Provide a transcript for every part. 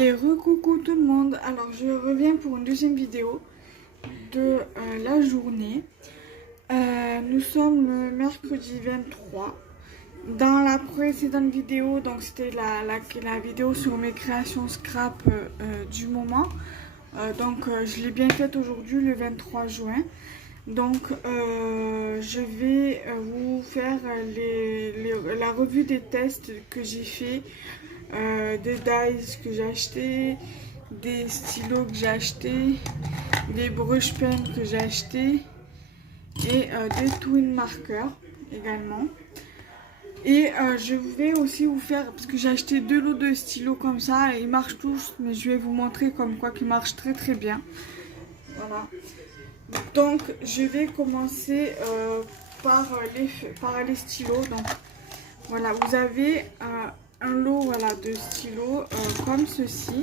Et recoucou tout le monde, alors je reviens pour une deuxième vidéo de la journée. Nous sommes le mercredi 23. Dans la précédente vidéo, donc c'était la vidéo sur mes créations scrap du moment. Je l'ai bien faite aujourd'hui le 23 juin. Donc je vais vous faire la revue des tests que j'ai fait, des dies que j'ai acheté, des stylos que j'ai acheté, des brush pens que j'ai acheté et des twin markers également. Et je vais aussi vous faire, parce que j'ai acheté 2 lots de stylos comme ça et ils marchent tous, mais je vais vous montrer comme quoi qu'ils marchent très très bien. Voilà. Donc je vais commencer par les stylos. Donc voilà, vous avez un lot voilà, de stylos comme ceci.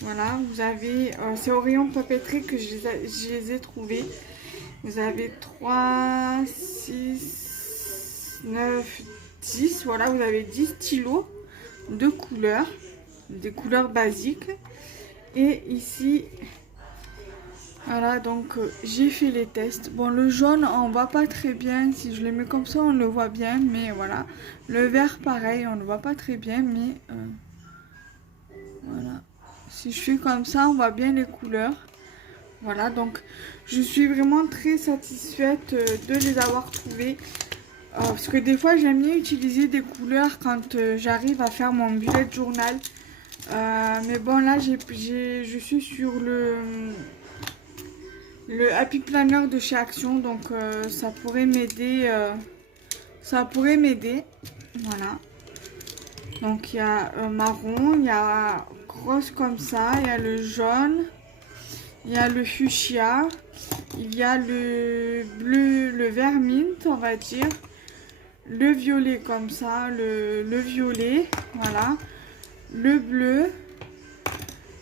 Voilà, vous avez, c'est au rayon papeterie que je les ai trouvés. Vous avez 3, 6, 9, 10. Voilà, vous avez 10 stylos de couleurs, des couleurs basiques. Et ici, voilà, donc j'ai fait les tests. Bon, le jaune, on voit pas très bien. Si je le mets comme ça, on le voit bien. Mais voilà, le vert, pareil, on ne voit pas très bien. Mais voilà, si je fais comme ça, on voit bien les couleurs. Voilà, donc je suis vraiment très satisfaite de les avoir trouvés. Parce que des fois, j'aime bien utiliser des couleurs quand j'arrive à faire mon bullet journal. Mais bon, là, je suis sur le Happy Planner de chez Action. Donc, ça pourrait m'aider. Voilà. Donc, il y a marron, il y a rose comme ça, il y a le jaune. Il y a le fuchsia, il y a le bleu, le vert mint, on va dire, le violet comme ça, le violet, voilà, le bleu,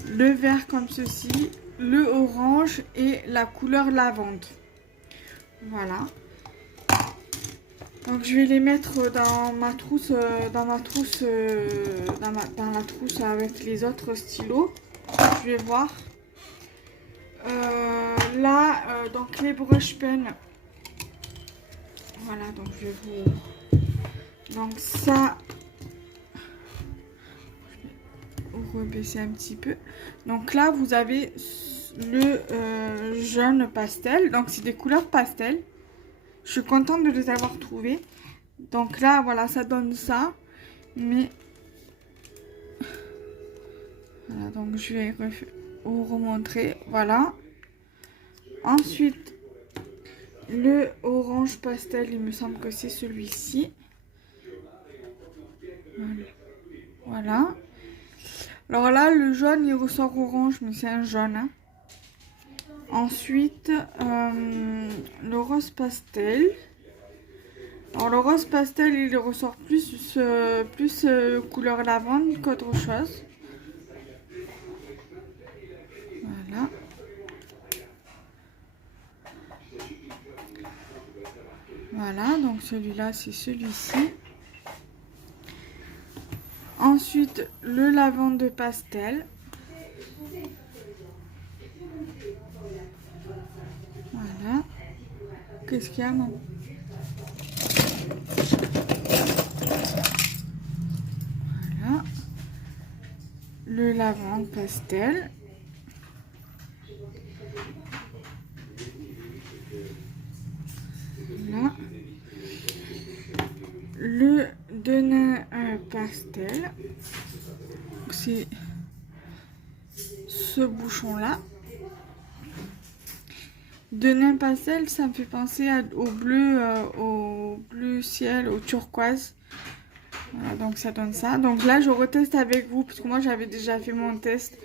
le vert comme ceci, le orange et la couleur lavande. Voilà. Donc je vais les mettre dans ma trousse, dans la trousse avec les autres stylos. Je vais voir. Donc les brush pens, voilà, donc je vais vous, donc ça, je vais rebaisser un petit peu. Donc là vous avez le jaune pastel, donc c'est des couleurs pastel. Je suis contente de les avoir trouvées. Donc là voilà, ça donne ça, mais voilà, donc je vais vous remontrer, voilà. Ensuite, le orange pastel, il me semble que c'est celui-ci. Voilà. Alors là, le jaune, il ressort orange, mais c'est un jaune. Hein. Ensuite, le rose pastel. Alors le rose pastel, il ressort plus couleur lavande qu'autre chose. Voilà. Voilà, donc celui-là, c'est celui-ci. Ensuite, le lavande pastel. Voilà. Qu'est-ce qu'il y a, non? Voilà. Le lavande pastel. Voilà. Le denain pastel, c'est ce bouchon là. Denain pastel, ça me fait penser au bleu ciel, au turquoise. Voilà, donc ça donne ça. Donc là je reteste avec vous parce que moi j'avais déjà fait mon test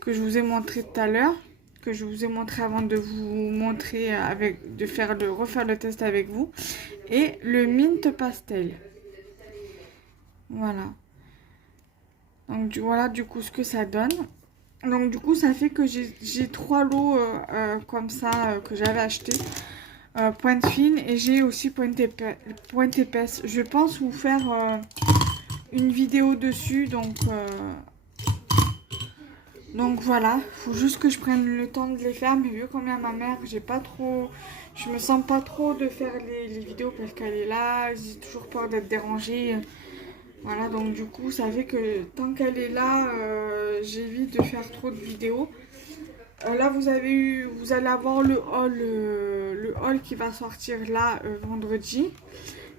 que je vous ai montré tout à l'heure, que je vous ai montré avant de vous montrer refaire le test avec vous. Et le mint pastel. Voilà. Donc voilà du coup ce que ça donne. Donc du coup ça fait que j'ai 3 lots comme ça que j'avais acheté. Pointe fine et j'ai aussi pointe épaisse. Je pense vous faire une vidéo dessus. Donc Donc voilà, faut juste que je prenne le temps de les faire, mais vu qu'on est à ma mère, je me sens pas trop de faire les vidéos parce qu'elle est là, j'ai toujours peur d'être dérangée. Voilà, donc du coup, ça fait que tant qu'elle est là, j'évite de faire trop de vidéos. Là, vous allez avoir le haul qui va sortir là vendredi.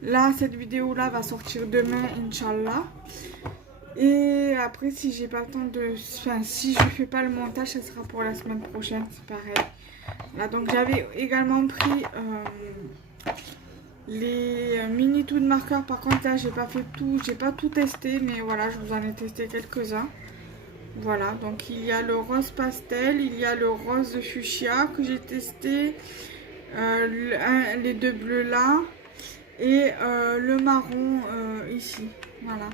Là, cette vidéo-là va sortir demain, Inch'Allah. Et après, si j'ai pas le temps enfin, si je fais pas le montage, ça sera pour la semaine prochaine, c'est pareil. Là, donc j'avais également pris les mini tout de marqueurs. Par contre, là, j'ai pas tout testé, mais voilà, je vous en ai testé quelques-uns. Voilà, donc il y a le rose pastel, il y a le rose fuchsia que j'ai testé, les deux bleus là, et le marron ici. Voilà.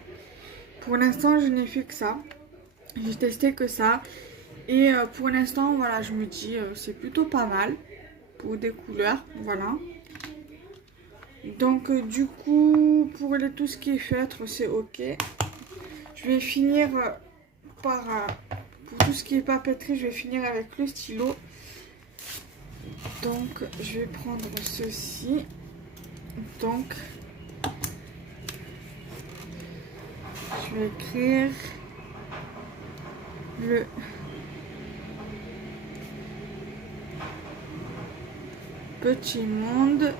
Pour l'instant, je n'ai fait que ça. J'ai testé que ça. Et pour l'instant, voilà, je me dis, c'est plutôt pas mal pour des couleurs. Voilà. Donc, du coup, pour tout ce qui est feutre, c'est ok. Je vais finir par... pour tout ce qui est papeterie, je vais finir avec le stylo. Donc, je vais prendre ceci. Donc, je vais écrire le petit monde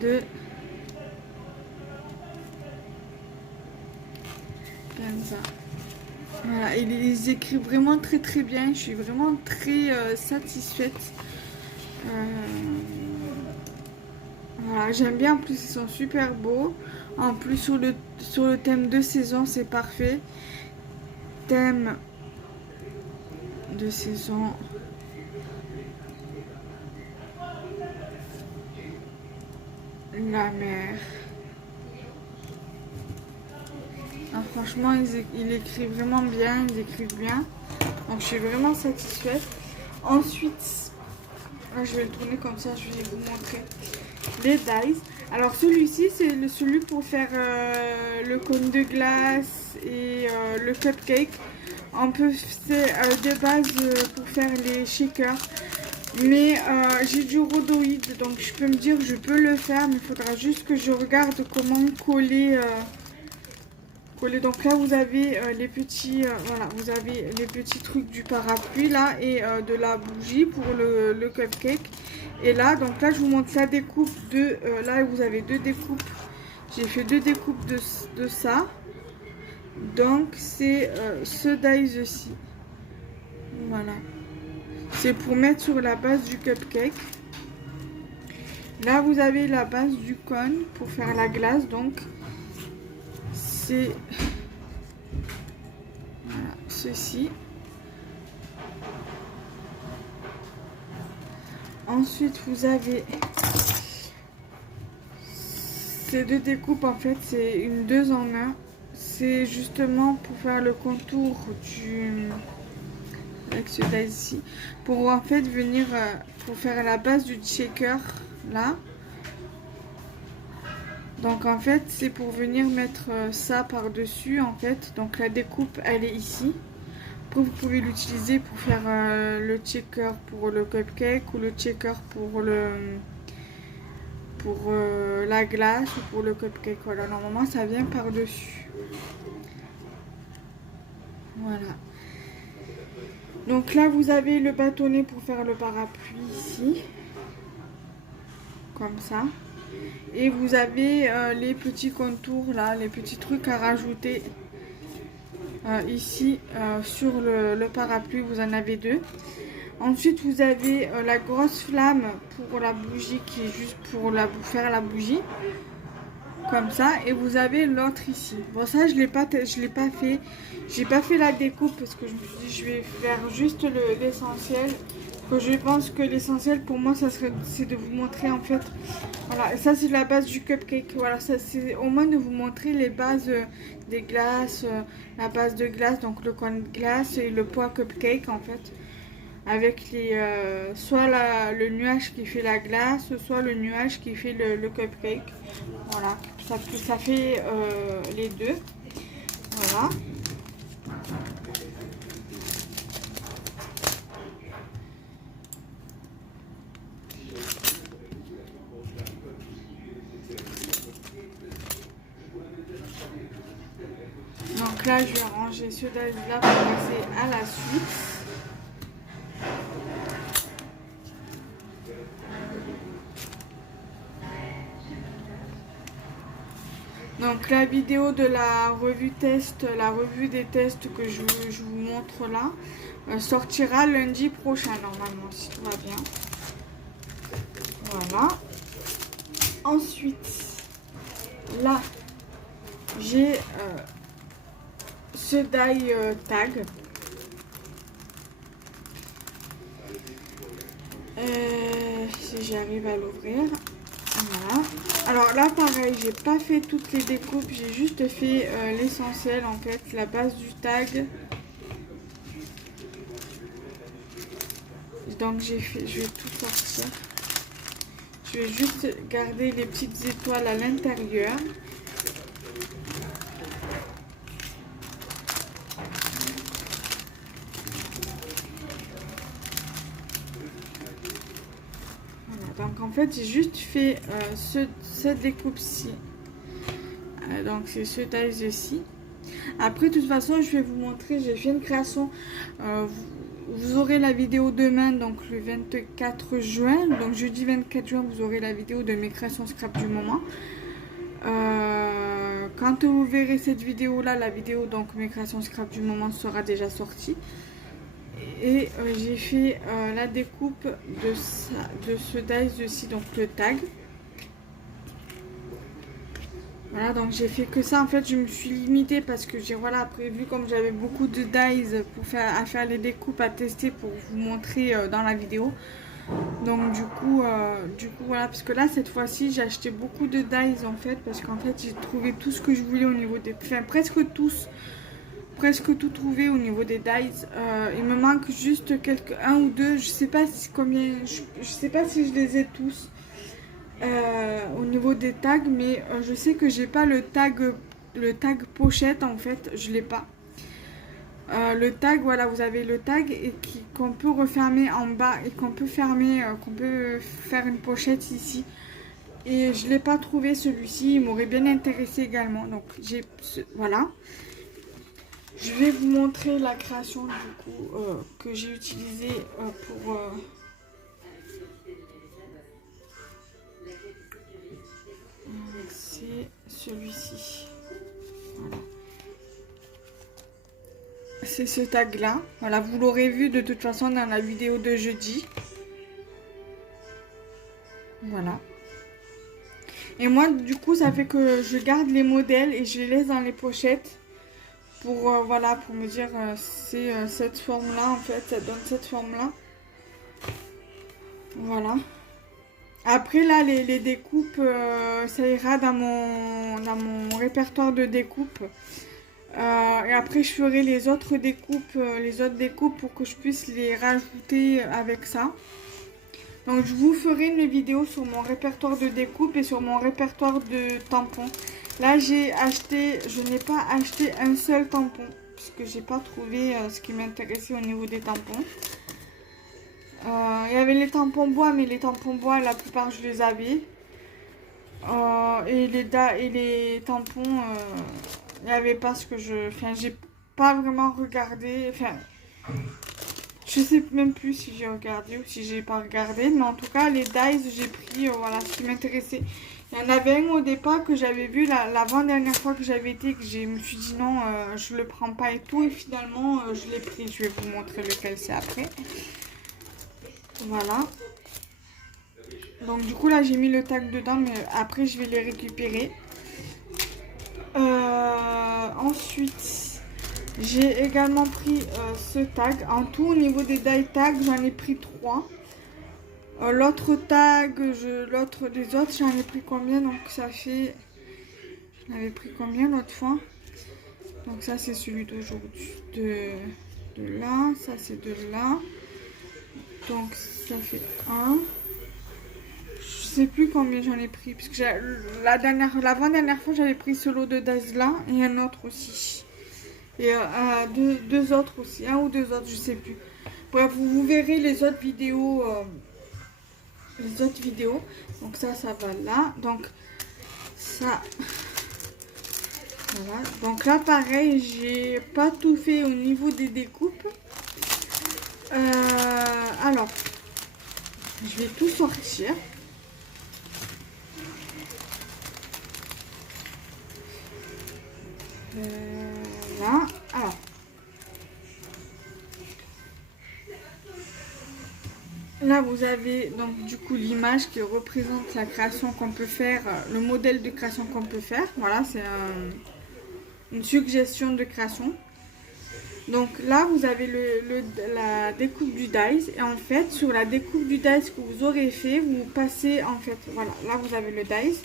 de Kenza. Voilà, ils écrivent vraiment très très bien. Je suis vraiment très satisfaite. Voilà, j'aime bien. En plus, ils sont super beaux. En plus, sur le thème de saison, c'est parfait. Thème de saison. La mer. Ah, franchement, ils écrivent vraiment bien. Ils écrivent bien. Donc, je suis vraiment satisfaite. Ensuite, là, je vais le tourner comme ça. Je vais vous montrer les dies. Alors, celui-ci, c'est celui pour faire le cône de glace et le cupcake. On peut faire de base pour faire les shakers. Mais j'ai du rhodoïde, donc je peux me dire je peux le faire, mais il faudra juste que je regarde comment coller. Donc là vous avez les petits, voilà, vous avez les petits trucs du parapluie là et de la bougie pour le cupcake. Et là, donc là je vous montre la découpe de, là vous avez deux découpes. J'ai fait deux découpes de ça. Donc c'est ce dies-ci. Voilà. C'est pour mettre sur la base du cupcake. Là, vous avez la base du cône pour faire la glace. Donc, c'est voilà, ceci. Ensuite, vous avez ces deux découpes. En fait, c'est une 2 en 1. C'est justement pour faire le contour avec ce dies ici, pour en fait venir pour faire la base du shaker là. Donc en fait c'est pour venir mettre ça par dessus en fait. Donc la découpe elle est ici. Après vous pouvez l'utiliser pour faire le shaker pour le cupcake ou le shaker pour la glace ou pour le cupcake. Voilà, normalement ça vient par dessus. Voilà. Donc là, vous avez le bâtonnet pour faire le parapluie ici. Comme ça. Et vous avez les petits contours là, les petits trucs à rajouter ici sur le parapluie. Vous en avez deux. Ensuite, vous avez la grosse flamme pour la bougie qui est juste pour faire la bougie. Comme ça, et vous avez l'autre ici. Bon, ça je l'ai pas fait. J'ai pas fait la découpe parce que je me suis dit je vais faire juste l'essentiel. Je pense que l'essentiel pour moi c'est de vous montrer en fait. Voilà, et ça c'est la base du cupcake. Voilà, ça c'est au moins de vous montrer les bases des glaces, la base de glace, donc le cône de glace et le poids cupcake en fait. Avec les soit le nuage qui fait la glace, soit le nuage qui fait le cupcake. Voilà, ça fait les deux. Voilà. Donc là, je vais ranger ce dice là pour passer à la suite. Donc la vidéo de la revue test, la revue des tests que je vous montre là, sortira lundi prochain normalement, si tout va bien. Voilà. Ensuite, là, j'ai ce die tag. Si j'arrive à l'ouvrir. Voilà. Alors là, pareil, j'ai pas fait toutes les découpes, j'ai juste fait l'essentiel en fait, la base du tag. Donc je vais tout sortir. Je vais juste garder les petites étoiles à l'intérieur. Donc en fait j'ai juste fait cette découpe-ci. Donc c'est ce taille-ci. Après de toute façon je vais vous montrer, j'ai fait une création. Vous aurez la vidéo demain, donc le 24 juin. Donc jeudi 24 juin vous aurez la vidéo de mes créations scrap du moment. Quand vous verrez cette vidéo là, la vidéo donc mes créations scrap du moment sera déjà sortie. Et j'ai fait la découpe de ce dice-ci, donc le tag. Voilà, donc j'ai fait que ça. En fait, je me suis limitée parce que j'ai prévu, comme j'avais beaucoup de dice à faire les découpes, à tester pour vous montrer dans la vidéo. Donc du coup voilà, parce que là cette fois-ci j'ai acheté beaucoup de dice en fait, parce qu'en fait j'ai trouvé tout ce que je voulais au niveau des, enfin presque tout trouvé au niveau des dies. Il me manque juste un ou deux, je sais pas si combien, je sais pas si je les ai tous au niveau des tags, mais je sais que j'ai pas le tag pochette en fait, je l'ai pas. Le tag, voilà, vous avez le tag et qu'on peut refermer en bas et qu'on peut fermer, qu'on peut faire une pochette ici. Et je l'ai pas trouvé celui-ci, il m'aurait bien intéressé également. Donc voilà. Je vais vous montrer la création du coup que j'ai utilisé pour c'est celui-ci. Voilà. C'est ce tag là. Voilà, vous l'aurez vu de toute façon dans la vidéo de jeudi. Voilà. Et moi du coup ça fait que je garde les modèles et je les laisse dans les pochettes. Pour voilà, pour me dire c'est cette forme là en fait, ça donne cette forme là. Voilà. Après là les découpes ça ira dans mon répertoire de découpes. Et après je ferai les autres découpes pour que je puisse les rajouter avec ça. Donc je vous ferai une vidéo sur mon répertoire de découpe et sur mon répertoire de tampons. Là je n'ai pas acheté un seul tampon parce que j'ai pas trouvé ce qui m'intéressait au niveau des tampons. Il y avait les tampons bois, mais les tampons bois la plupart je les avais. Et les tampons, il n'y avait pas ce que j'ai pas vraiment regardé. Enfin, je sais même plus si j'ai regardé ou si j'ai pas regardé, mais en tout cas les dies j'ai pris voilà ce qui m'intéressait. Il y en avait un au départ que j'avais vu l'avant-dernière fois que j'avais été, que je me suis dit non, je le prends pas et tout, et finalement je l'ai pris. Je vais vous montrer lequel c'est après. Voilà. Donc du coup là j'ai mis le tag dedans, mais après je vais les récupérer. Ensuite j'ai également pris ce tag. En tout au niveau des die tags j'en ai pris 3. L'autre tag, les autres j'en ai pris combien? Donc ça fait, j'en avais pris combien l'autre fois? Donc ça c'est celui d'aujourd'hui, de là, ça c'est de là. Donc ça fait 1. Je sais plus combien j'en ai pris, parce que l'avant-dernière fois j'avais pris ce lot de dice là et un autre aussi. Et deux autres aussi, un ou deux autres, je sais plus. Bref, vous verrez les autres vidéos. Donc ça va là. Donc ça Voilà. Donc là, pareil, j'ai pas tout fait au niveau des découpes. Alors, je vais tout sortir. Là, alors. Là, vous avez donc du coup l'image qui représente la création qu'on peut faire, le modèle de création qu'on peut faire. Voilà, c'est une suggestion de création. Donc là, vous avez la découpe du dies. Et en fait, sur la découpe du dies que vous aurez fait, vous passez en fait, voilà, là vous avez le dies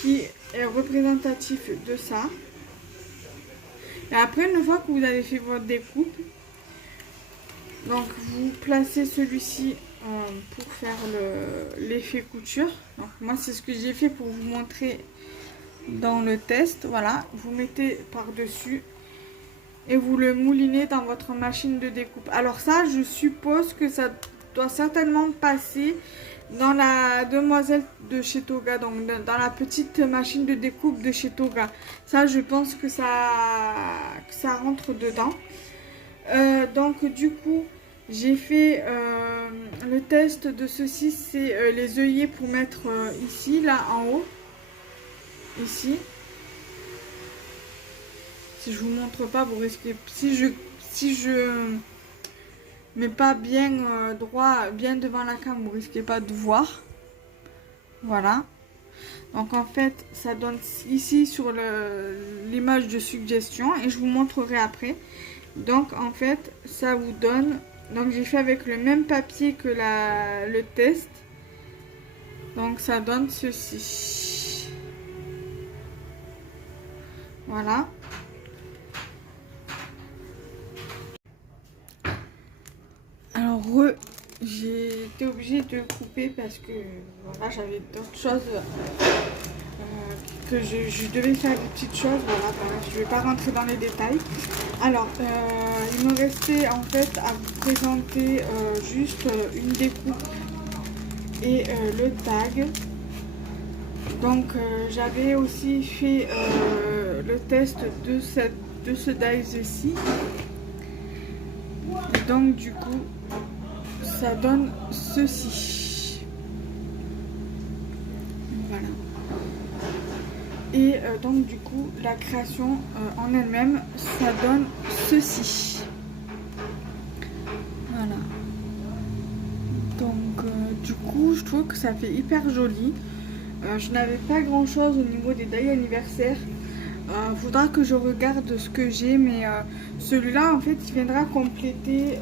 qui est représentatif de ça. Et après, une fois que vous avez fait votre découpe, donc vous placez celui-ci pour faire l'effet couture. Donc moi c'est ce que j'ai fait pour vous montrer dans le test. Voilà, vous mettez par-dessus et vous le moulinez dans votre machine de découpe. Alors ça, je suppose que ça doit certainement passer dans la demoiselle de chez Toga, donc dans la petite machine de découpe de chez Toga. Ça, je pense que ça rentre dedans. Donc du coup, j'ai fait le test de ceci, c'est les œillets pour mettre ici, là en haut, ici. Si je vous montre pas, vous risquez, si je mets pas bien droit, bien devant la cam, vous risquez pas de voir. Voilà. Donc en fait, ça donne ici sur l'image de suggestion et je vous montrerai après. Donc en fait, ça vous donne, donc j'ai fait avec le même papier que le test. Donc ça donne ceci. Voilà. Alors j'ai été obligée de couper parce que voilà, j'avais d'autres choses que je devais faire des petites choses. Voilà, je ne vais pas rentrer dans les détails. Alors, il me restait en fait à vous présenter juste une découpe et le tag. Donc, j'avais aussi fait le test de ce dies-ci. Donc, du coup, ça donne ceci. Voilà. Et donc du coup la création en elle-même, ça donne ceci. Voilà. Donc du coup je trouve que ça fait hyper joli. Je n'avais pas grand chose au niveau des dailles anniversaires. Faudra que je regarde ce que j'ai, mais celui-là en fait il viendra compléter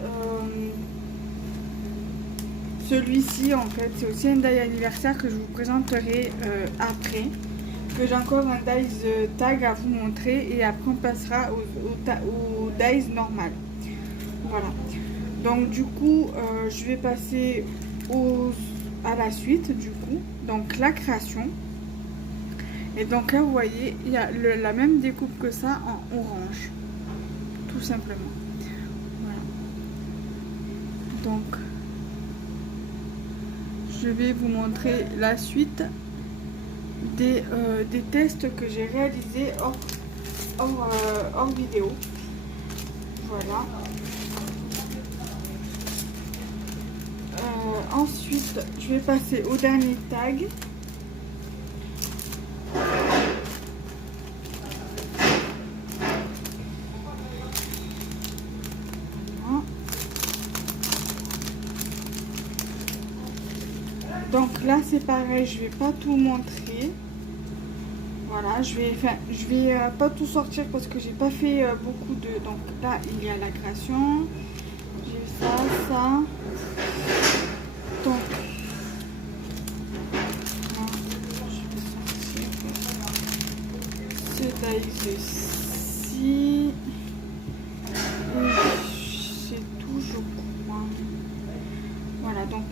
celui-ci. En fait c'est aussi un die anniversaire que je vous présenterai après. J'ai encore un dies tag à vous montrer et après on passera au dies normal. Voilà. Donc du coup je vais passer à la suite du coup. Donc la création. Et donc là vous voyez il y a la même découpe que ça en orange. Tout simplement. Voilà. Donc je vais vous montrer la suite des tests que j'ai réalisés hors vidéo. Voilà. Ensuite, je vais passer au dernier tag. Voilà. Donc là, c'est pareil, je vais pas tout montrer. Voilà, je vais pas tout sortir parce que j'ai pas fait beaucoup de. Donc là, il y a la création. J'ai ça. Donc, je vais sortir ce dies-ci. C'est tout, je crois. Voilà, donc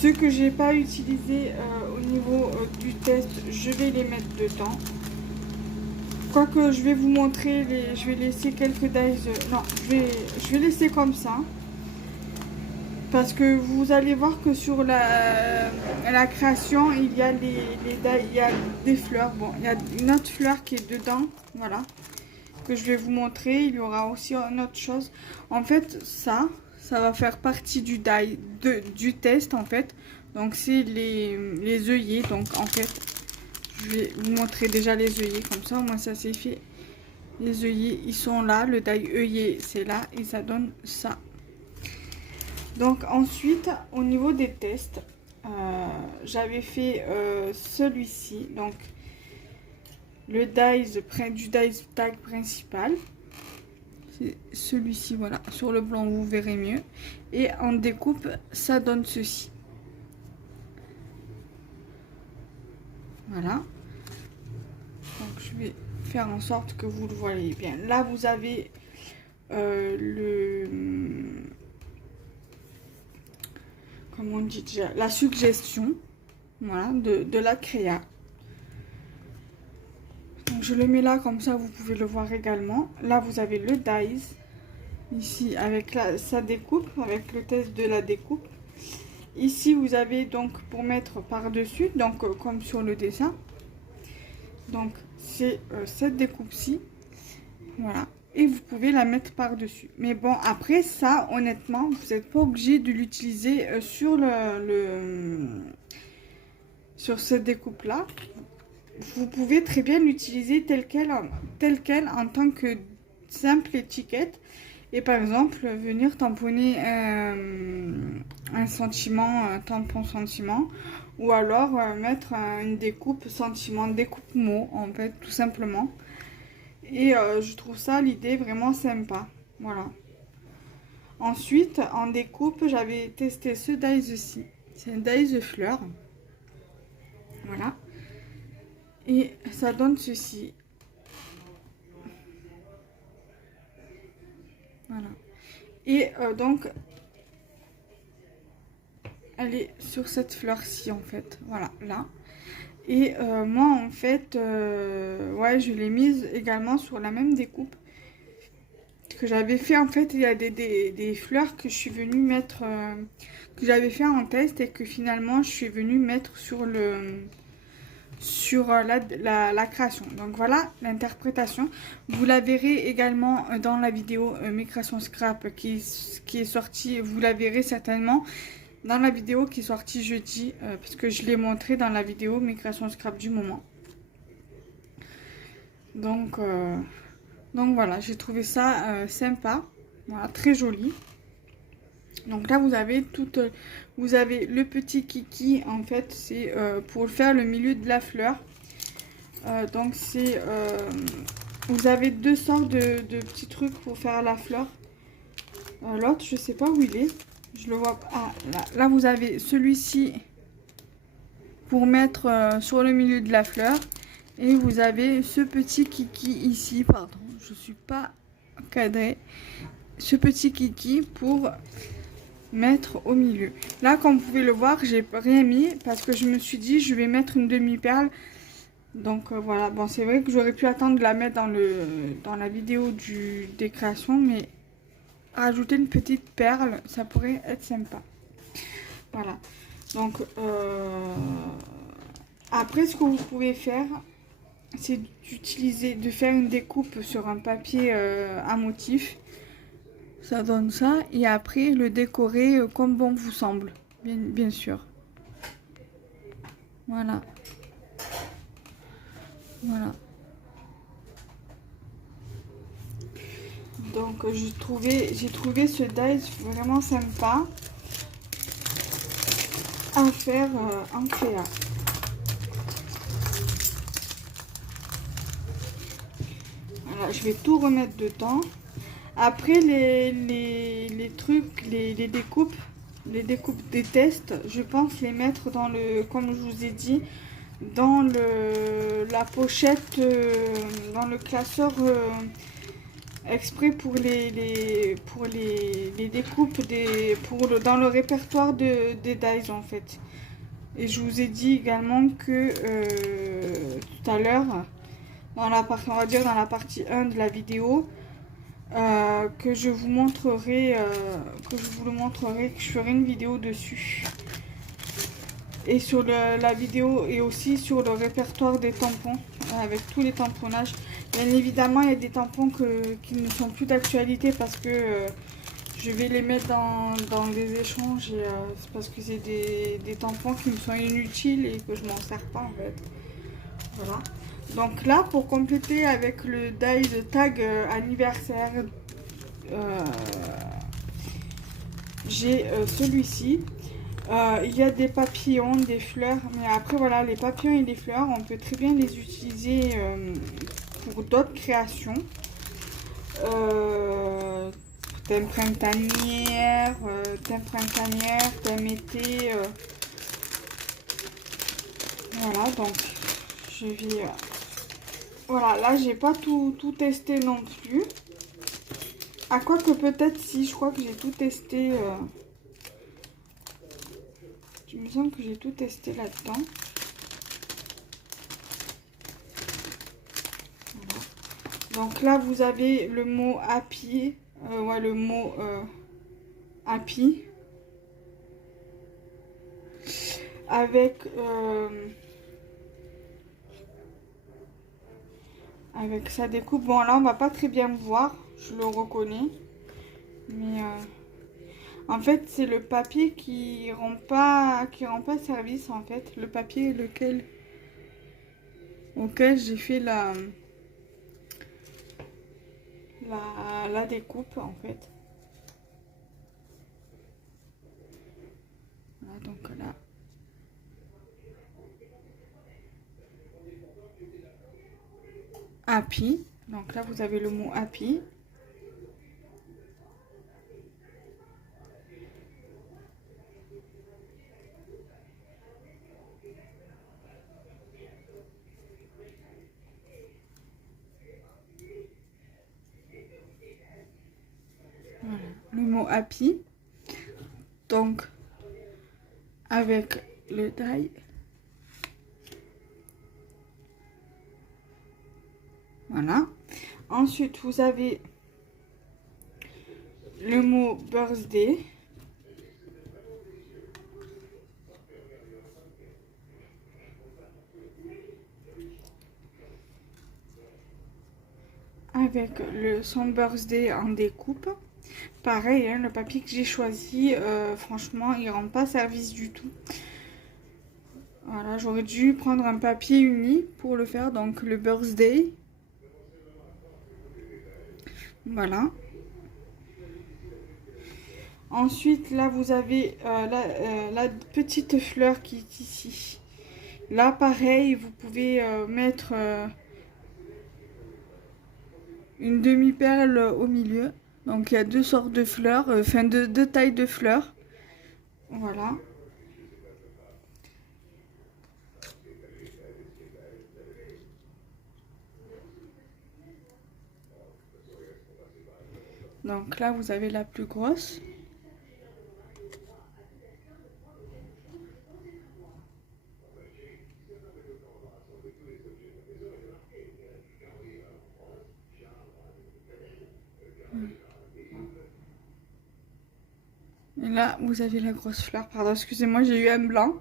ceux que j'ai pas utilisé au niveau du test, je vais les mettre dedans. Quoique je vais vous montrer, je vais laisser quelques dies. Non, je vais laisser comme ça. parce que vous allez voir que sur la création, il y a il y a des fleurs. Bon, il y a une autre fleur qui est dedans, voilà, que je vais vous montrer. Il y aura aussi une autre chose. En fait, ça va faire partie du du test, en fait. Donc, c'est les œillets. Donc, en fait, je vais vous montrer déjà les œillets, comme ça, au moins ça c'est fait. Les œillets, ils sont là. Le die œillet, c'est là. Et ça donne ça. Donc ensuite, au niveau des tests, j'avais fait celui-ci, donc le du dies tag principal. C'est celui-ci, voilà, sur le blanc vous verrez mieux. Et en découpe, ça donne ceci. Voilà. Donc je vais faire en sorte que vous le voyez bien. Là, vous avez comment on dit déjà, la suggestion, voilà, de la créa. Donc je le mets là, comme ça vous pouvez le voir également. Là vous avez le dies, ici avec sa découpe, avec le test de la découpe. Ici vous avez donc pour mettre par dessus, donc comme sur le dessin. Donc c'est cette découpe-ci, voilà. Et vous pouvez la mettre par dessus. Mais bon, après ça, honnêtement, vous n'êtes pas obligé de l'utiliser sur sur cette découpe là. Vous pouvez très bien l'utiliser tel quel en tant que simple étiquette. Et par exemple, venir tamponner un sentiment, un tampon sentiment. Ou alors mettre une découpe sentiment, découpe mot, en fait, tout simplement. Et je trouve ça l'idée vraiment sympa. Voilà. Ensuite, en découpe, j'avais testé ce dies-ci. C'est un dies fleur. Voilà. Et ça donne ceci. Voilà. Et donc, elle est sur cette fleur-ci, en fait. Voilà, là. Et moi, en fait, ouais, je l'ai mise également sur la même découpe que j'avais fait. En fait, il y a des fleurs que je suis venue mettre, que j'avais fait en test et que finalement, je suis venue mettre sur la création. Donc voilà l'interprétation. Vous la verrez également dans la vidéo Mes créations scrap qui est sortie. Vous la verrez certainement dans la vidéo qui est sortie jeudi, puisque je l'ai montré dans la vidéo Mes créations scrap du moment. Donc voilà, j'ai trouvé ça sympa, voilà, très joli. Donc là vous avez vous avez le petit kiki, en fait c'est pour faire le milieu de la fleur. Donc c'est vous avez deux sortes de petits trucs pour faire la fleur. L'autre je sais pas où il est, je le vois pas. Ah, là vous avez celui-ci pour mettre sur le milieu de la fleur. Et vous avez ce petit kiki ici, pardon, je suis pas cadrée. Ce petit kiki pour mettre au milieu. Là, comme vous pouvez le voir, j'ai rien mis parce que je me suis dit je vais mettre une demi-perle. Donc voilà, bon c'est vrai que j'aurais pu attendre de la mettre dans la vidéo des créations, mais rajouter une petite perle, ça pourrait être sympa. Voilà. Donc après, ce que vous pouvez faire, c'est de faire une découpe sur un papier à motif. Ça donne ça. Et après, le décorer comme bon vous semble. Bien sûr. Voilà. Voilà. Donc, j'ai trouvé ce dies vraiment sympa à faire en créa. Voilà, je vais tout remettre dedans. Après les trucs, les découpes des tests, je pense les mettre dans comme je vous ai dit, dans la pochette, dans le classeur exprès pour les découpes dans le répertoire des dies en fait. Et je vous ai dit également que tout à l'heure, on va dire dans la partie 1 de la vidéo, que je vous montrerai, que je ferai une vidéo dessus. Et sur la vidéo et aussi sur le répertoire des tampons, avec tous les tamponnages. Bien évidemment, il y a des tampons qui ne sont plus d'actualité parce que je vais les mettre dans des échanges. Et c'est parce que c'est des tampons qui me sont inutiles et que je m'en sers pas en fait. Voilà. Donc là, pour compléter avec le die de tag anniversaire, j'ai celui-ci. Il y a des papillons, des fleurs, mais après voilà, les papillons et les fleurs, on peut très bien les utiliser pour d'autres créations. Thème printanière, thème été. Voilà, donc je vais... voilà, là j'ai pas tout testé non plus. À quoi que peut-être si, je crois que j'ai tout testé... il me semble que j'ai tout testé là-dedans. Voilà. Donc là, vous avez le mot happy. Ouais, le mot happy. Avec sa découpe. Bon, là, on va pas très bien me voir. Je le reconnais. Mais en fait, c'est le papier qui rend pas service, en fait. Le papier auquel j'ai fait la découpe, en fait. Voilà, donc là. Happy. Donc là, vous avez le mot happy. Voilà, le mot happy. Donc, avec le die. Voilà. Ensuite, vous avez le mot birthday. Avec son birthday en découpe. Pareil, hein, le papier que j'ai choisi, franchement, il rend pas service du tout. Voilà, j'aurais dû prendre un papier uni pour le faire, donc le birthday. Voilà. Ensuite, là, vous avez la petite fleur qui est ici. Là, pareil, vous pouvez mettre une demi-perle au milieu. Donc, il y a deux sortes de fleurs, enfin, deux tailles de fleurs. Voilà. Donc là, vous avez la plus grosse. Et là, vous avez la grosse fleur. Pardon, excusez-moi, j'ai eu un blanc.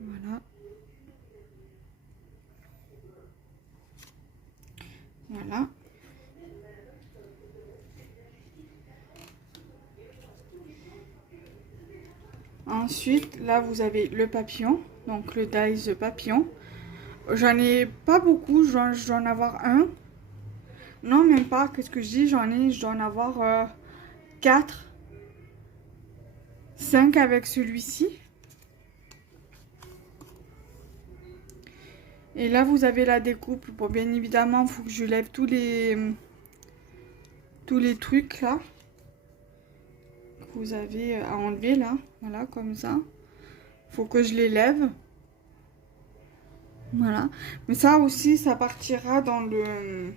Voilà. Voilà. Ensuite, là, vous avez le papillon. Donc, le dies papillon. J'en ai pas beaucoup. Je dois en avoir un. Non, même pas. Qu'est-ce que je dis? Je dois en avoir 4. 5 avec celui-ci. Et là, vous avez la découpe. Bon, bien évidemment, il faut que je lève tous les trucs là. Que vous avez à enlever là. Voilà, comme ça. Faut que je les lève. Voilà. Mais ça aussi, ça partira dans le...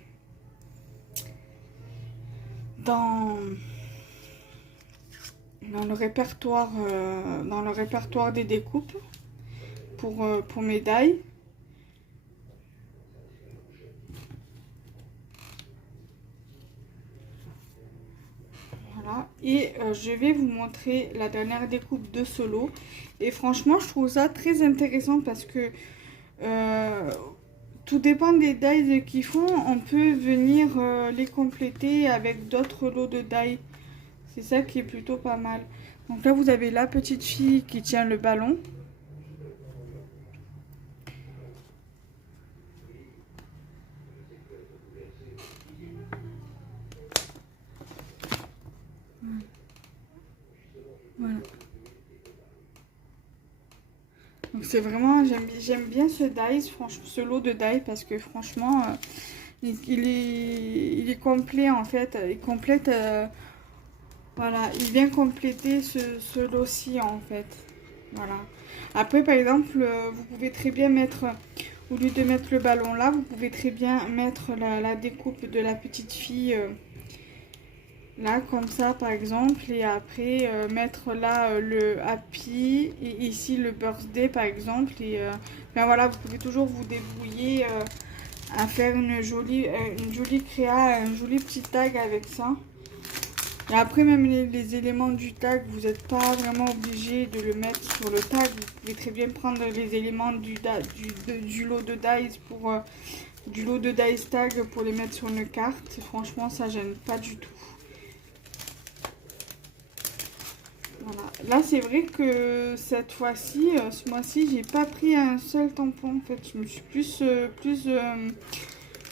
Dans le répertoire des découpes pour mes die. Voilà, et je vais vous montrer la dernière découpe de ce lot. Et franchement, je trouve ça très intéressant parce que tout dépend des dies qu'ils font. On peut venir les compléter avec d'autres lots de dies. C'est ça qui est plutôt pas mal. Donc là, vous avez la petite fille qui tient le ballon. Voilà. Donc c'est vraiment, j'aime bien ce dice, franchement, ce lot de dice parce que franchement, il est complet en fait. Il complète, voilà, il vient compléter ce lot-ci en fait. Voilà. Après, par exemple, vous pouvez très bien mettre, au lieu de mettre le ballon là, vous pouvez très bien mettre la découpe de la petite fille. Là, comme ça, par exemple, et après mettre là le happy et ici le birthday, par exemple. Et ben voilà, vous pouvez toujours vous débrouiller à faire une jolie créa, un joli petit tag avec ça. Et après, même les éléments du tag, vous n'êtes pas vraiment obligé de le mettre sur le tag. Vous pouvez très bien prendre les éléments du lot de dice pour du lot de dice tag pour les mettre sur une carte. Franchement, ça gêne pas du tout. Voilà. Là, c'est vrai que cette fois-ci, ce mois-ci, j'ai pas pris un seul tampon. En fait, je me suis plus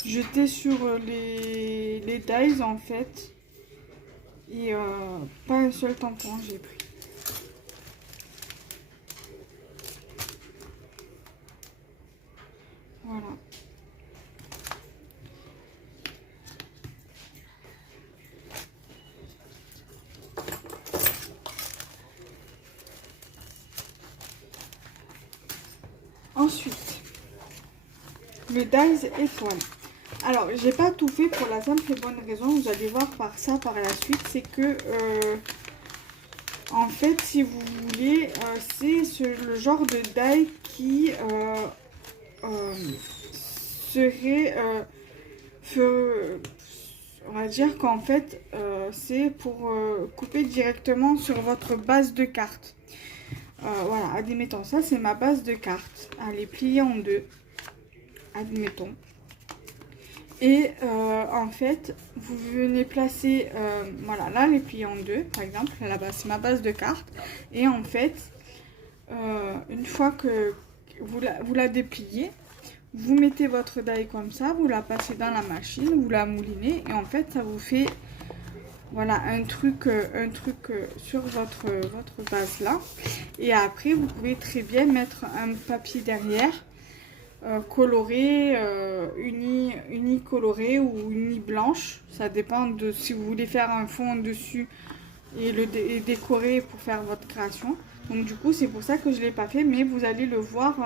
jetée sur les dies en fait. Et pas un seul tampon, j'ai pris. Voilà. Ensuite, le dies étoile. Alors, j'ai pas tout fait pour la simple et bonne raison, vous allez voir par ça par la suite, c'est que en fait, si vous voulez, c'est le genre de die qui serait, on va dire qu'en fait, c'est pour couper directement sur votre base de cartes. Voilà, admettons, ça c'est ma base de cartes. Elle est pliée en deux, admettons. Et en fait, vous venez placer, voilà, là, les pliés en deux, par exemple, là-bas, c'est ma base de cartes. Et en fait, une fois que vous la dépliez, vous mettez votre die comme ça, vous la passez dans la machine, vous la moulinez, et en fait, ça vous fait, voilà, un truc sur votre base là. Et après, vous pouvez très bien mettre un papier derrière, coloré, uni coloré ou uni blanche. Ça dépend de si vous voulez faire un fond dessus et le décorer pour faire votre création. Donc du coup, c'est pour ça que je ne l'ai pas fait, mais vous allez le voir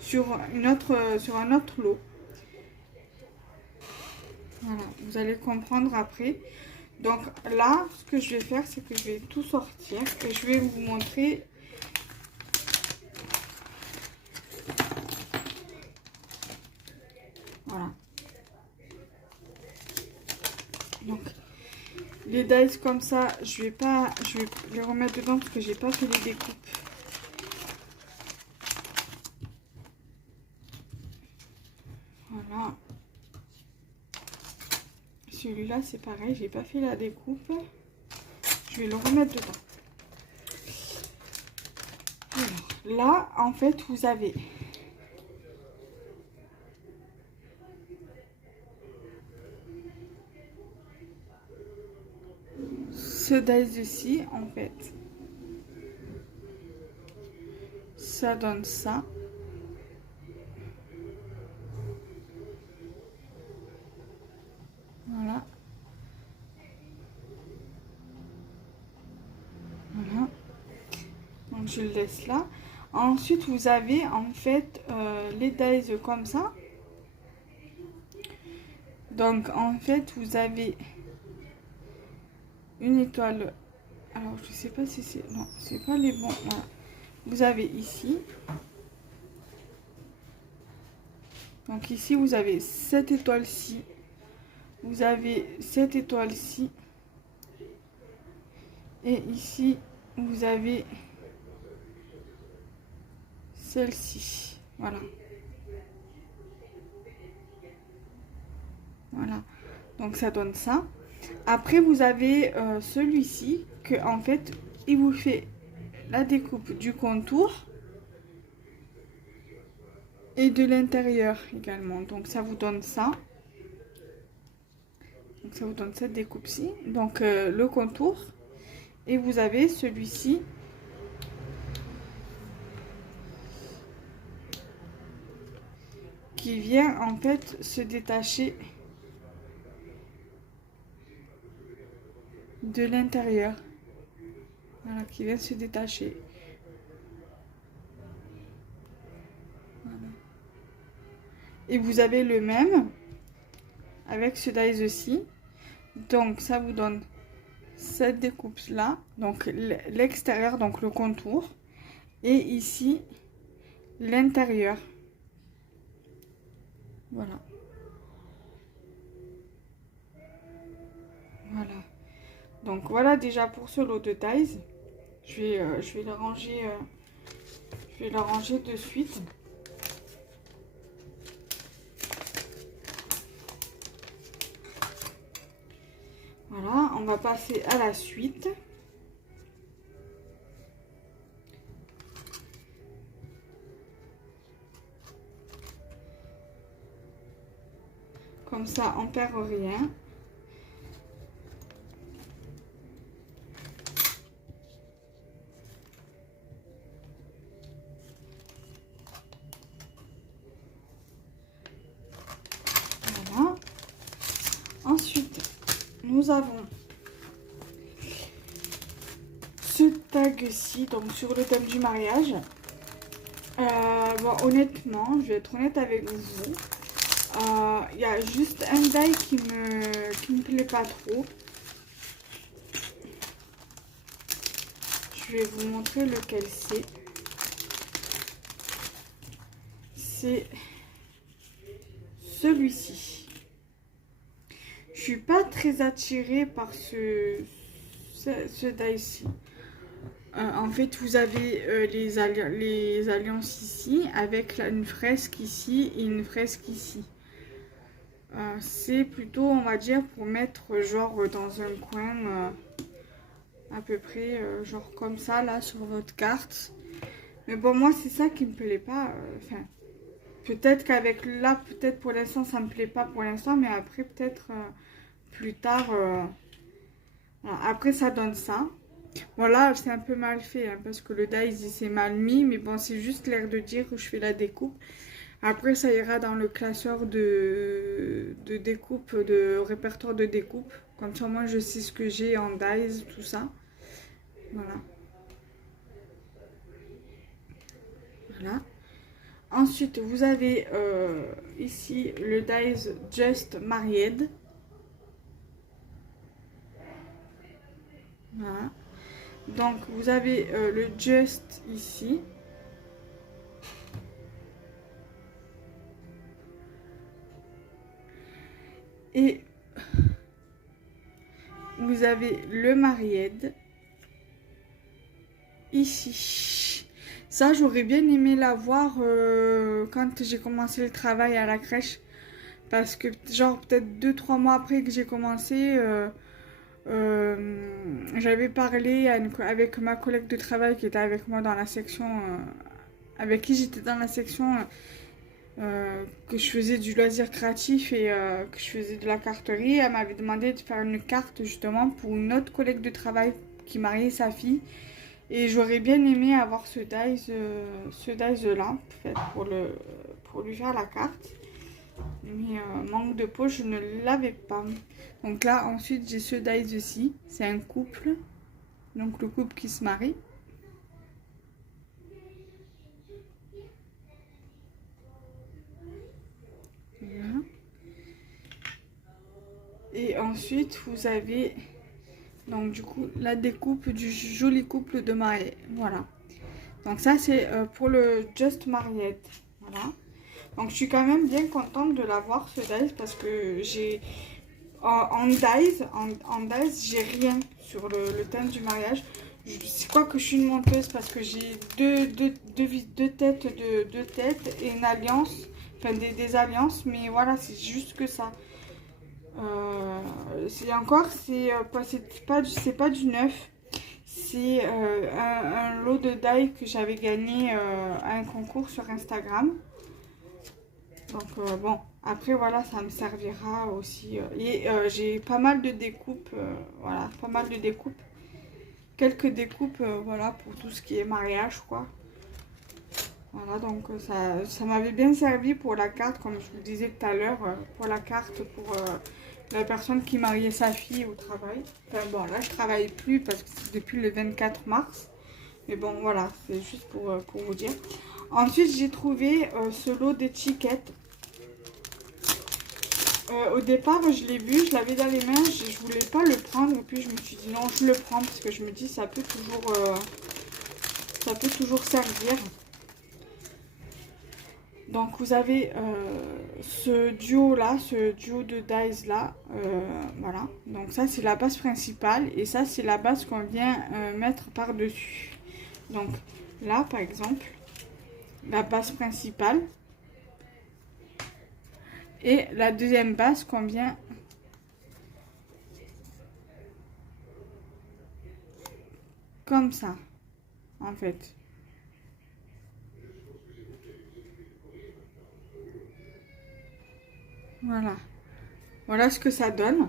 sur un autre lot. Voilà, vous allez comprendre après. Donc là, ce que je vais faire, c'est que je vais tout sortir et je vais vous montrer. Voilà. Donc les dice comme ça, je vais les remettre dedans parce que j'ai pas fait les découpes. Voilà. Celui-là, c'est pareil, j'ai pas fait la découpe. Je vais le remettre dedans. Alors, là, en fait, vous avez ce dice-ci, en fait. Ça donne ça. Voilà. Voilà. Donc, je le laisse là. Ensuite, vous avez, en fait, les dice comme ça. Donc, en fait, vous avez une étoile. Alors, je sais pas si c'est... Non, c'est pas les bons. Voilà. Vous avez ici. Donc, ici, vous avez cette étoile-ci. Vous avez cette étoile-ci. Et ici, vous avez celle-ci. Voilà. Voilà. Donc ça donne ça. Après, vous avez celui-ci que en fait, il vous fait la découpe du contour et de l'intérieur également. Donc ça vous donne ça. Donc ça vous donne cette découpe-ci. Donc le contour. Et vous avez celui-ci qui vient en fait se détacher de l'intérieur. Voilà, qui vient se détacher. Voilà. Et vous avez le même avec ce dies aussi. Donc ça vous donne cette découpe là, donc l'extérieur, donc le contour, et ici l'intérieur. Voilà. Voilà. Donc voilà déjà pour ce lot de dies. Je vais le ranger. Je vais le ranger de suite. Voilà, on va passer à la suite. Comme ça, on perd rien. Voilà. Ensuite, nous avons ce tag-ci, donc sur le thème du mariage. Bon, honnêtement, je vais être honnête avec vous. Il y a juste un die qui me plaît pas trop. Je vais vous montrer lequel c'est. C'est celui-ci. Je suis pas très attirée par ce die-ci. En fait, vous avez les alliances ici avec une fresque ici et une fresque ici. C'est plutôt, on va dire, pour mettre genre dans un coin à peu près genre comme ça là sur votre carte. Mais bon, moi c'est ça qui me plaît pas. Enfin, peut-être qu'avec là, peut-être pour l'instant ça me plaît pas pour l'instant, mais après peut-être plus tard. Voilà. Après ça donne ça. Bon là c'est un peu mal fait hein, parce que le die c'est mal mis, mais bon c'est juste l'air de dire que je fais la découpe. Après ça ira dans le classeur de découpe, de répertoire de découpe. Comme ça moi je sais ce que j'ai en dies, tout ça. Voilà. Voilà. Ensuite vous avez ici le dies Just Married. Voilà. Donc vous avez le Just ici. Et vous avez le Maried ici. Ça, j'aurais bien aimé l'avoir quand j'ai commencé le travail à la crèche. Parce que, genre, peut-être 2-3 mois après que j'ai commencé, j'avais parlé avec ma collègue de travail qui était avec moi dans la section, avec qui j'étais dans la section que je faisais du loisir créatif et que je faisais de la carterie. Elle m'avait demandé de faire une carte justement pour une autre collègue de travail qui mariait sa fille. Et j'aurais bien aimé avoir ce dies là en fait, pour lui faire la carte. Mais manque de peau, je ne l'avais pas. Donc là, ensuite, j'ai ce dies aussi. C'est un couple. Donc le couple qui se marie. Voilà. Et ensuite, vous avez donc du coup la découpe du joli couple de mariés. Voilà. Donc ça, c'est pour le Just Married. Voilà. Donc je suis quand même bien contente de l'avoir ce dies parce que j'ai En dies, j'ai rien sur le thème du mariage. C'est quoi que je suis une menteuse parce que j'ai deux têtes, deux têtes et une alliance, enfin des alliances, mais voilà, c'est juste que ça. C'est encore, c'est pas du neuf, c'est un lot de die que j'avais gagné à un concours sur Instagram. Donc bon, après voilà, ça me servira aussi. Et j'ai pas mal de découpes, voilà, pas mal de découpes. Quelques découpes, voilà, pour tout ce qui est mariage, quoi. Voilà, donc ça m'avait bien servi pour la carte, comme je vous disais tout à l'heure, pour la carte, pour la personne qui mariait sa fille au travail. Enfin bon, là je travaille plus parce que c'est depuis le 24 mars. Mais bon, voilà, c'est juste pour vous dire. Ensuite, j'ai trouvé ce lot d'étiquettes. Au départ, je l'ai vu, je l'avais dans les mains, je voulais pas le prendre. Et puis je me suis dit non, je le prends parce que je me dis ça peut toujours servir. Donc vous avez ce duo là, ce duo de dies là, voilà. Donc ça c'est la base principale et ça c'est la base qu'on vient mettre par dessus. Donc là par exemple, la base principale et la deuxième base qu'on vient comme ça en fait. Voilà. Voilà ce que ça donne.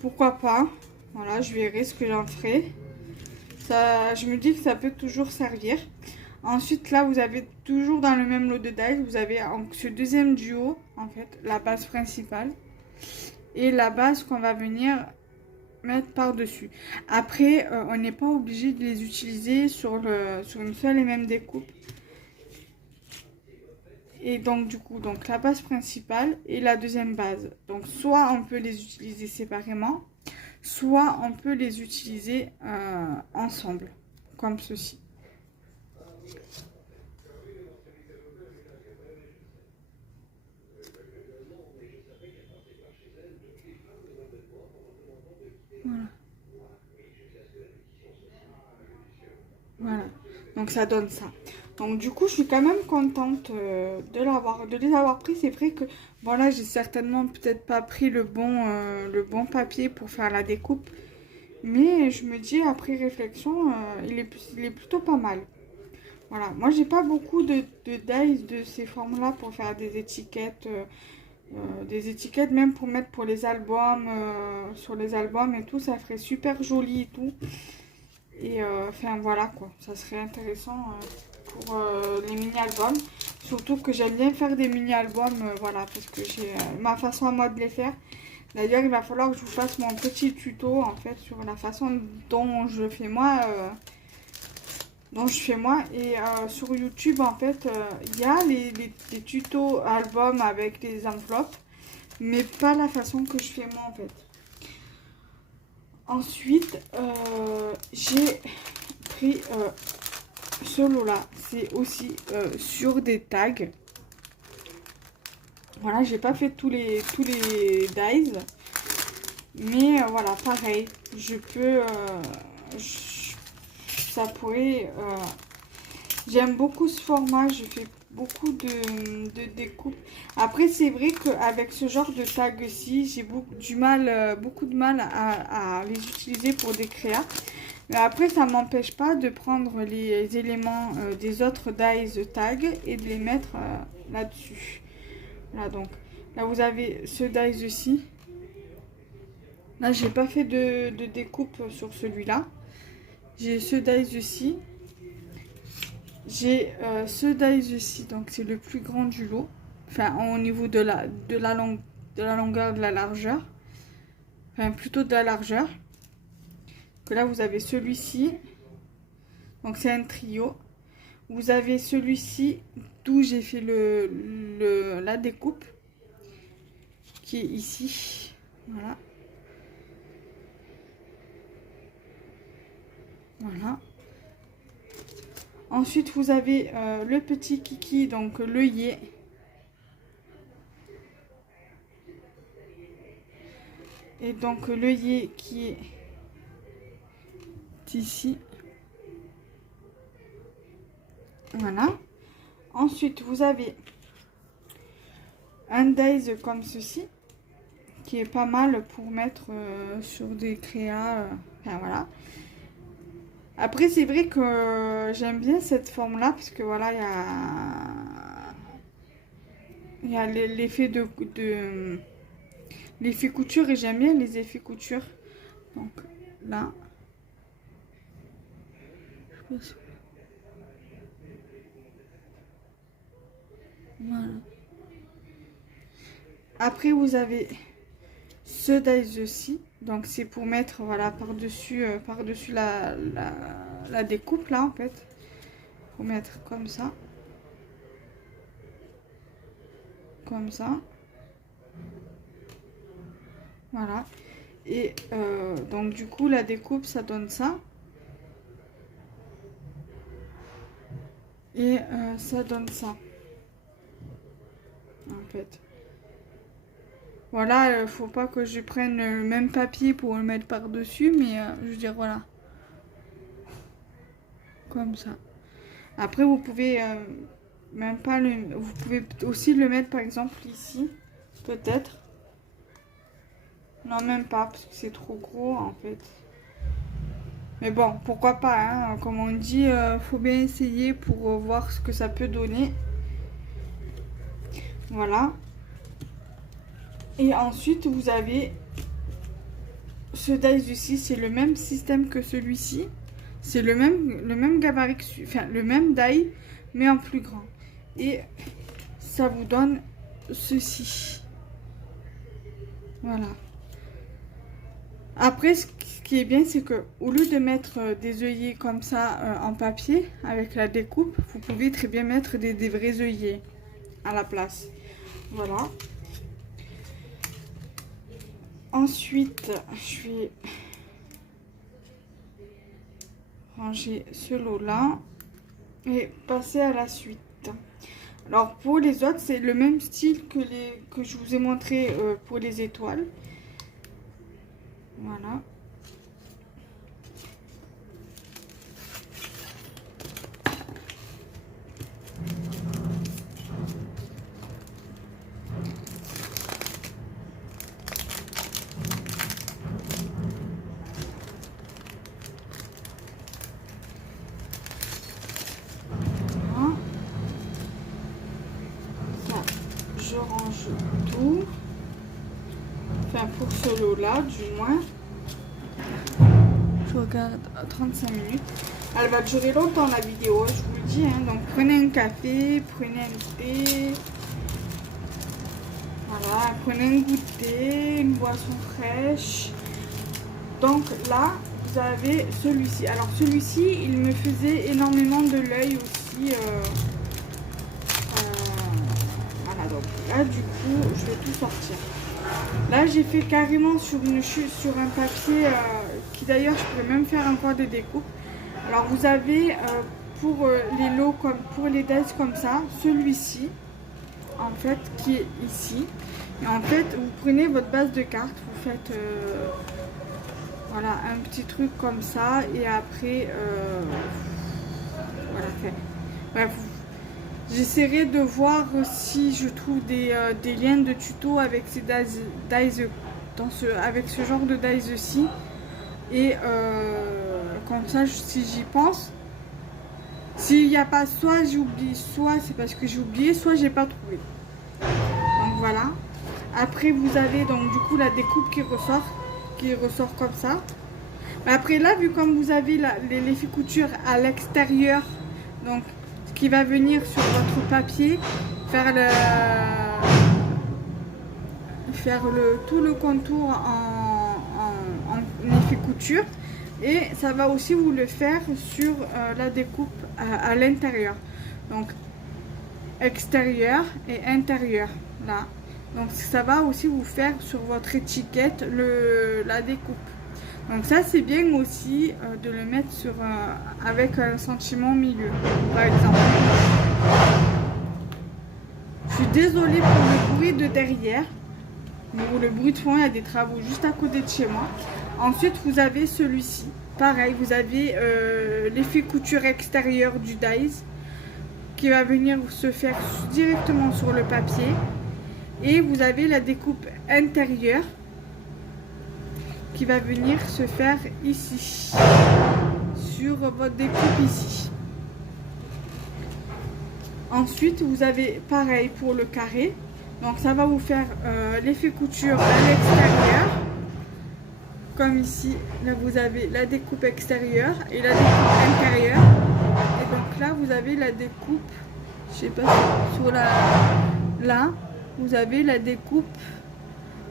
Pourquoi pas. Voilà, je verrai ce que j'en ferai. Ça, je me dis que ça peut toujours servir. Ensuite, là, vous avez toujours dans le même lot de dies, vous avez ce deuxième duo, en fait, la base principale. Et la base qu'on va venir mettre par-dessus. Après, on n'est pas obligé de les utiliser sur une seule et même découpe. Et donc du coup, donc la base principale et la deuxième base. Donc soit on peut les utiliser séparément, soit on peut les utiliser ensemble, comme ceci. Voilà. Voilà. Donc ça donne ça. Donc du coup, je suis quand même contente de les avoir pris. C'est vrai que voilà, j'ai certainement peut-être pas pris le bon papier pour faire la découpe. Mais je me dis, après réflexion, il est plutôt pas mal. Voilà, moi j'ai pas beaucoup de dies de ces formes-là pour faire des étiquettes même pour mettre pour les albums, sur les albums et tout, ça ferait super joli et tout. Et enfin voilà quoi, ça serait intéressant pour les mini-albums. Surtout que j'aime bien faire des mini-albums, voilà, parce que j'ai ma façon à moi de les faire. D'ailleurs, il va falloir que je vous fasse mon petit tuto en fait sur la façon dont je fais moi. Et sur YouTube en fait il y a les tutos albums avec les enveloppes mais pas la façon que je fais moi en fait. Ensuite j'ai pris ce lot là, c'est aussi sur des tags. Voilà, j'ai pas fait tous les dies mais voilà, pareil, je peux ça pourrait j'aime beaucoup ce format, je fais beaucoup de découpes. Après, c'est vrai qu'avec ce genre de tag-ci, j'ai beaucoup de mal à les utiliser pour des créas. Mais après, ça ne m'empêche pas de prendre les éléments des autres dies tag et de les mettre là-dessus. Là, donc, là, vous avez ce dies-ci. Là, j'ai pas fait de découpe sur celui-là. J'ai ce dies-ci. J'ai ce dies-ci, donc c'est le plus grand du lot. Enfin, au niveau de la longueur, de la largeur. Enfin, plutôt de la largeur. Que là, vous avez celui-ci. Donc, c'est un trio. Vous avez celui-ci, d'où j'ai fait la découpe. Qui est ici. Voilà. Voilà. Ensuite, vous avez le petit kiki, donc l'œillet. Et donc l'œillet qui est ici. Voilà. Ensuite, vous avez un dies comme ceci, qui est pas mal pour mettre sur des créas. Enfin, voilà. Après, c'est vrai que j'aime bien cette forme-là, parce que voilà, il y a l'effet l'effet couture, et j'aime bien les effets couture. Donc là, voilà. Après, vous avez ce dies-ci, donc c'est pour mettre voilà par-dessus la découpe là en fait. Faut mettre comme ça, voilà. Et donc du coup la découpe ça donne ça, et ça donne ça en fait. Voilà, faut pas que je prenne le même papier pour le mettre par dessus, mais je veux dire voilà, comme ça. Après vous pouvez même pas vous pouvez aussi le mettre par exemple ici, peut-être. Non, même pas, parce que c'est trop gros en fait. Mais bon, pourquoi pas, hein, comme on dit, faut bien essayer pour voir ce que ça peut donner. Voilà. Et ensuite, vous avez ce dies ici, c'est le même système que celui-ci. C'est le même gabarit, enfin le même die, mais en plus grand. Et ça vous donne ceci. Voilà. Après, ce qui est bien, c'est que au lieu de mettre des œillets comme ça en papier avec la découpe, vous pouvez très bien mettre des vrais œillets à la place. Voilà. Ensuite, je vais ranger ce lot-là et passer à la suite. Alors, pour les autres, c'est le même style que je vous ai montré pour les étoiles. Voilà. Je range tout, enfin pour ce lot là du moins. Je regarde à 35 minutes. Elle va durer longtemps la vidéo, je vous le dis, hein. Donc prenez un café, prenez un thé, voilà, prenez un goûter, une boisson fraîche. Donc là vous avez celui-ci. Alors celui-ci il me faisait énormément de l'œil aussi. Voilà, donc là du coup je vais tout sortir. Là j'ai fait carrément sur un papier qui d'ailleurs je pourrais même faire encore des découpes. Alors vous avez pour les lots comme pour les dies comme ça, celui-ci en fait qui est ici. Et en fait vous prenez votre base de cartes, vous faites voilà un petit truc comme ça, et après voilà fait. Bref, j'essaierai de voir si je trouve des liens de tuto avec ces dies avec ce genre de dies-ci. Et comme ça, si j'y pense, s'il n'y a pas, soit j'oublie, soit c'est parce que j'ai oublié, soit j'ai pas trouvé. Donc voilà. Après vous avez donc du coup la découpe qui ressort comme ça. Mais après là, vu comme vous avez l'effet couture à l'extérieur, donc qui va venir sur votre papier, faire tout le contour en effet couture, et ça va aussi vous le faire sur la découpe à l'intérieur, donc extérieur et intérieur là. Donc ça va aussi vous faire sur votre étiquette la découpe. Donc ça c'est bien aussi de le mettre sur avec un sentiment au milieu, par exemple. Je suis désolée pour le bruit de derrière. Bon, le bruit de fond, il y a des travaux juste à côté de chez moi. Ensuite, vous avez celui-ci. Pareil, vous avez l'effet couture extérieur du dies qui va venir se faire directement sur le papier. Et vous avez la découpe intérieure qui va venir se faire ici, sur votre découpe ici. Ensuite, vous avez pareil pour le carré. Donc ça va vous faire l'effet couture à l'extérieur. Comme ici, là vous avez la découpe extérieure et la découpe intérieure. Et donc là vous avez la découpe, je sais pas, sur la... Là, vous avez la découpe,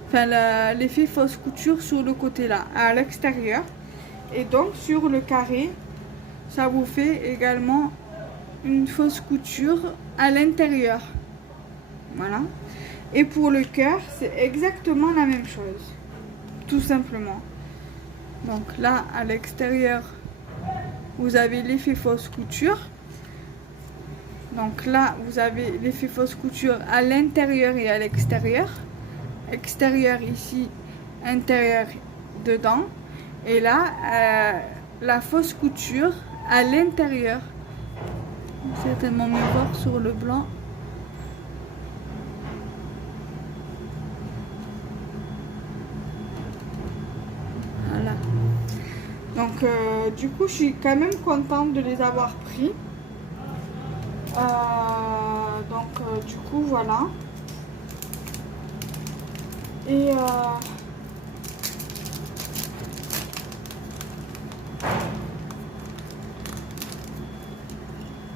enfin l'effet fausse couture sur le côté là, à l'extérieur. Et donc sur le carré, ça vous fait également une fausse couture à l'intérieur. Voilà. Et pour le cœur, c'est exactement la même chose. Tout simplement. Donc là, à l'extérieur, vous avez l'effet fausse couture. Donc là, vous avez l'effet fausse couture à l'intérieur et à l'extérieur. Extérieur ici, intérieur dedans. Et là, la fausse couture à l'intérieur. Certainement mieux voir sur le blanc. Voilà. Donc du coup je suis quand même contente de les avoir pris. Du coup voilà. Et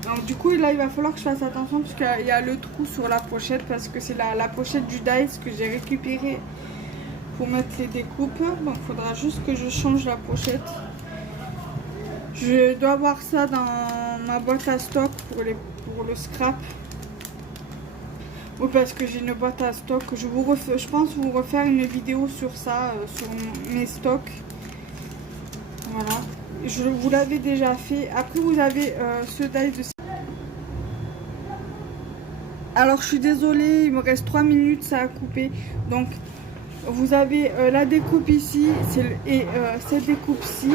donc du coup là il va falloir que je fasse attention parce qu'il y a le trou sur la pochette, parce que c'est la pochette du dies que j'ai récupérée pour mettre les découpes. Donc il faudra juste que je change la pochette. Je dois avoir ça dans ma boîte à stock pour le scrap. Ou parce que j'ai une boîte à stock. Je pense vous refaire une vidéo sur ça, sur mes stocks. Voilà. Je vous l'avais déjà fait. Après vous avez ce dies de... Alors je suis désolée, il me reste 3 minutes, ça a coupé. Donc vous avez la découpe ici et cette découpe-ci.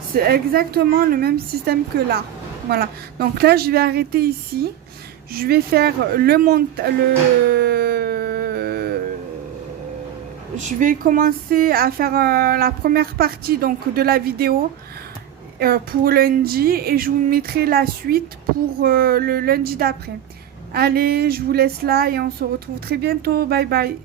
C'est exactement le même système que là. Voilà. Donc là, je vais arrêter ici. Je vais faire Je vais commencer à faire la première partie donc de la vidéo pour lundi. Et je vous mettrai la suite pour le lundi d'après. Allez, je vous laisse là et on se retrouve très bientôt. Bye bye.